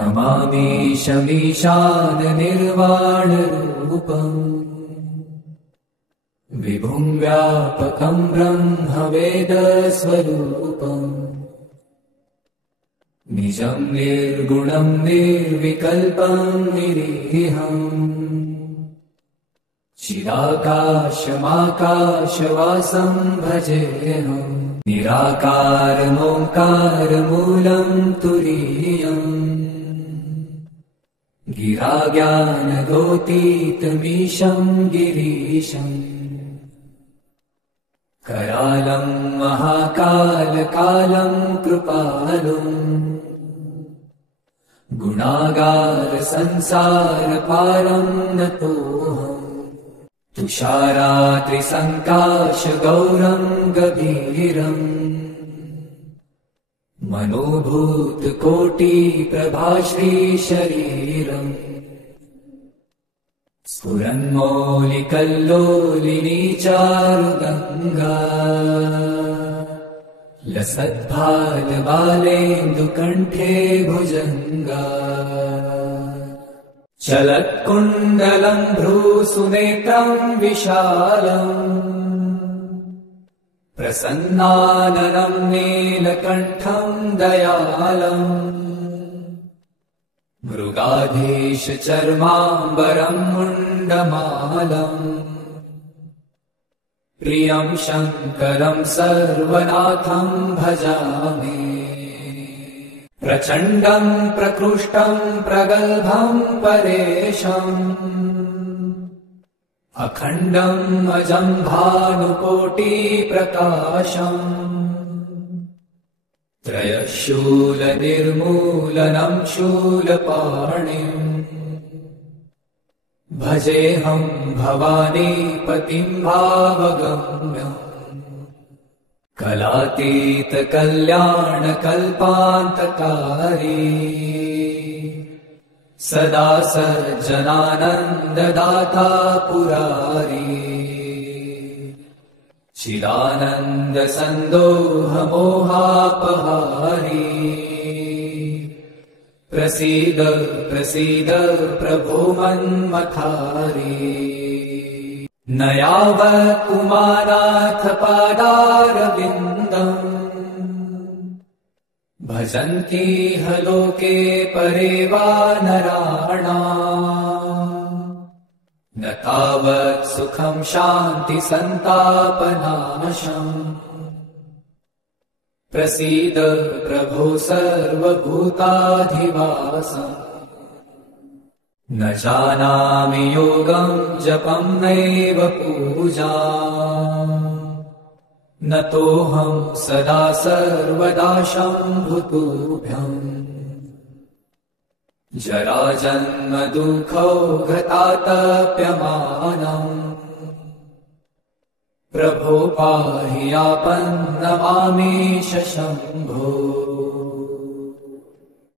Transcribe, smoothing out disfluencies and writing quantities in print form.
नमामीशमीशाननिर्वाणरूपम् विभुं व्यापकं ब्रह्मवेदस्वरूपम् निजं निर्गुणं निर्विकल्पं निरीहम् चिदाकाशमाकाशवासं भजेऽहम् निराकारमोङ्कारमूलं तुरीयम् गिराज्ञानगोतीतमीशं गिरीशम् करालं महाकालकालं कृपालुम् गुणागारसंसारपारं नतोऽहम् तुषारात्रिसङ्काशगौरं गभीरम् मनोभूतकोटिप्रभाश्रीशरीरम् स्फुरन्मौलिकल्लोलिनी चारुगङ्गा लसद्भालबालेन्दुकण्ठे भुजङ्गा चलत्कुण्डलं भ्रूसुनेत्रं विशालम् प्रसन्नाननं नीलकण्ठं दयालम् मृगाधीशचर्माम्बरं मुण्डमालम् प्रियं शङ्करं सर्वनाथं भजामि प्रचण्डं प्रकृष्टं प्रगल्भं परेशम् अखण्डम् अजं भानुकोटिप्रकाशम् त्रयशूलनिर्मूलनं शूलपाणिम् भजेऽहं भवानीपतिं भावगम्यम् कलातीतकल्याणकल्पान्तकारी सदा सज्जनानन्ददाता पुरारी चिदानन्दसन्दोहमोहापहारी प्रसीद प्रसीद प्रभो मन्मथारी न यावत् उमानाथ पादारविन्दम् भजन्ति ह लोके परे वा नराणाम् न तावत् सुखं शान्ति सन्तापनाशम् प्रसीद प्रभो सर्वभूताधिवासम् न जानामि योगं जपं नैव पूजाम् न तोऽहं सदा सर्वदा शम्भुतुभ्यम् जराजन्मदुःखौघतातप्यमानम् प्रभो पाहि आपन्नमामीश शम्भो।